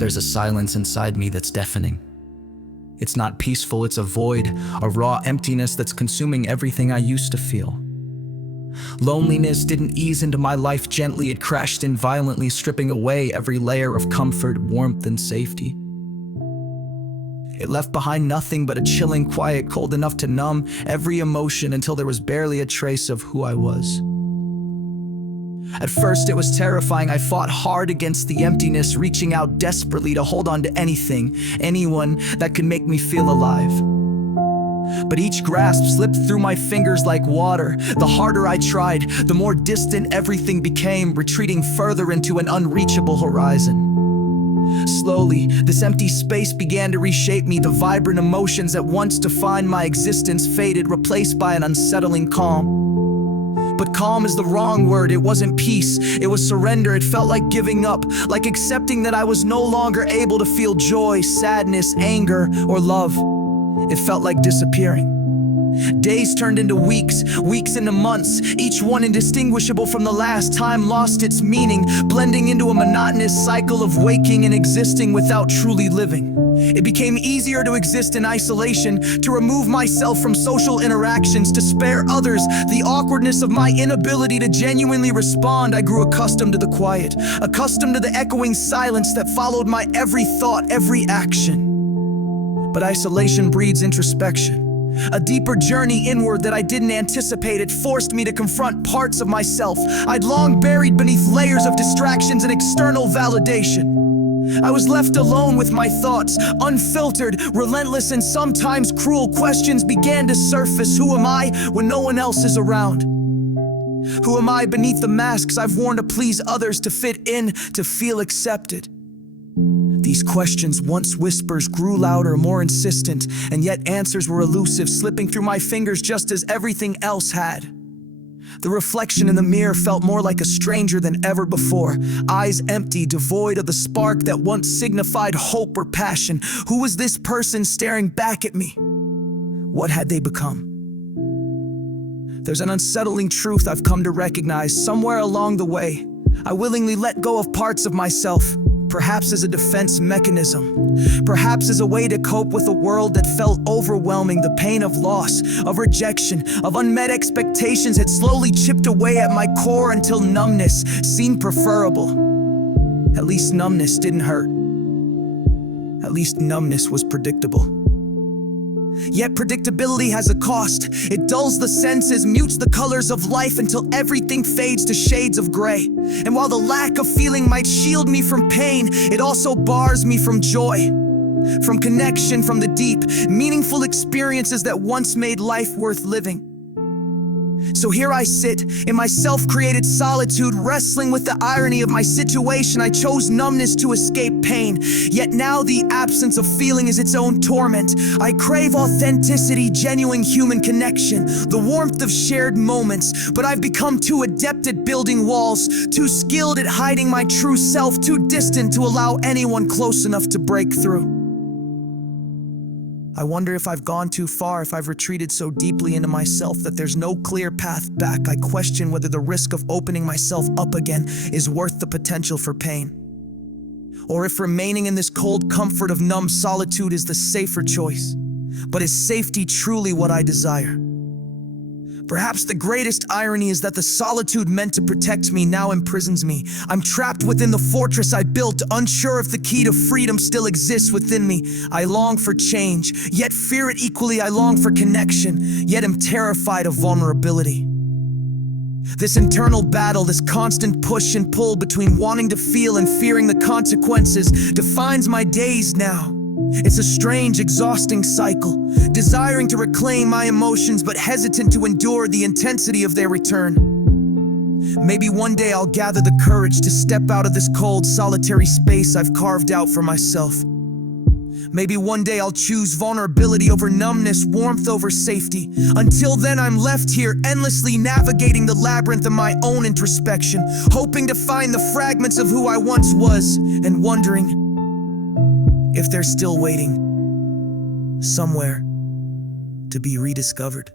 There's a silence inside me that's deafening. It's not peaceful, it's a void, a raw emptiness that's consuming everything I used to feel. Loneliness didn't ease into my life gently, it crashed in violently, stripping away every layer of comfort, warmth, and safety. It left behind nothing but a chilling quiet, cold enough to numb every emotion until there was barely a trace of who I was. At first, it was terrifying. I fought hard against the emptiness, reaching out desperately to hold on to anything, anyone that could make me feel alive. But each grasp slipped through my fingers like water. The harder I tried, the more distant everything became, retreating further into an unreachable horizon. Slowly, this empty space began to reshape me. The vibrant emotions that once defined my existence faded, replaced by an unsettling calm. But calm is the wrong word. It wasn't peace, it was surrender. It felt like giving up, like accepting that I was no longer able to feel joy, sadness, anger, or love. It felt like disappearing. Days turned into weeks, weeks into months, each one indistinguishable from the last. Time lost its meaning, blending into a monotonous cycle of waking and existing without truly living. It became easier to exist in isolation, to remove myself from social interactions, to spare others the awkwardness of my inability to genuinely respond. I grew accustomed to the quiet, accustomed to the echoing silence that followed my every thought, every action. But isolation breeds introspection, a deeper journey inward that I didn't anticipate. It forced me to confront parts of myself I'd long buried beneath layers of distractions and external validation. I was left alone with my thoughts, unfiltered, relentless, and sometimes cruel. Questions began to surface. Who am I when no one else is around? Who am I beneath the masks I've worn to please others, to fit in, to feel accepted? These questions, once whispers, grew louder, more insistent, and yet answers were elusive, slipping through my fingers just as everything else had. The reflection in the mirror felt more like a stranger than ever before, eyes empty, devoid of the spark that once signified hope or passion. Who was this person staring back at me? What had they become? There's an unsettling truth I've come to recognize. Somewhere along the way, I willingly let go of parts of myself, perhaps as a defense mechanism, perhaps as a way to cope with a world that felt overwhelming. The pain of loss, of rejection, of unmet expectations had slowly chipped away at my core until numbness seemed preferable. At least numbness didn't hurt. At least numbness was predictable. Yet predictability has a cost. It dulls the senses, mutes the colors of life until everything fades to shades of gray. And while the lack of feeling might shield me from pain, it also bars me from joy, from connection, from the deep, meaningful experiences that once made life worth living. So here I sit, in my self-created solitude, wrestling with the irony of my situation. I chose numbness to escape pain, yet now the absence of feeling is its own torment. I crave authenticity, genuine human connection, the warmth of shared moments, but I've become too adept at building walls, too skilled at hiding my true self, too distant to allow anyone close enough to break through. I wonder if I've gone too far, if I've retreated so deeply into myself that there's no clear path back. I question whether the risk of opening myself up again is worth the potential for pain, or if remaining in this cold comfort of numb solitude is the safer choice. But is safety truly what I desire? Perhaps the greatest irony is that the solitude meant to protect me now imprisons me. I'm trapped within the fortress I built, unsure if the key to freedom still exists within me. I long for change, yet fear it equally. I long for connection, yet am terrified of vulnerability. This internal battle, this constant push and pull between wanting to feel and fearing the consequences, defines my days now. It's a strange, exhausting cycle, desiring to reclaim my emotions but hesitant to endure the intensity of their return. Maybe one day I'll gather the courage to step out of this cold, solitary space I've carved out for myself. Maybe one day I'll choose vulnerability over numbness, warmth over safety. Until then, I'm left here endlessly navigating the labyrinth of my own introspection, hoping to find the fragments of who I once was, and wondering if they're still waiting somewhere to be rediscovered.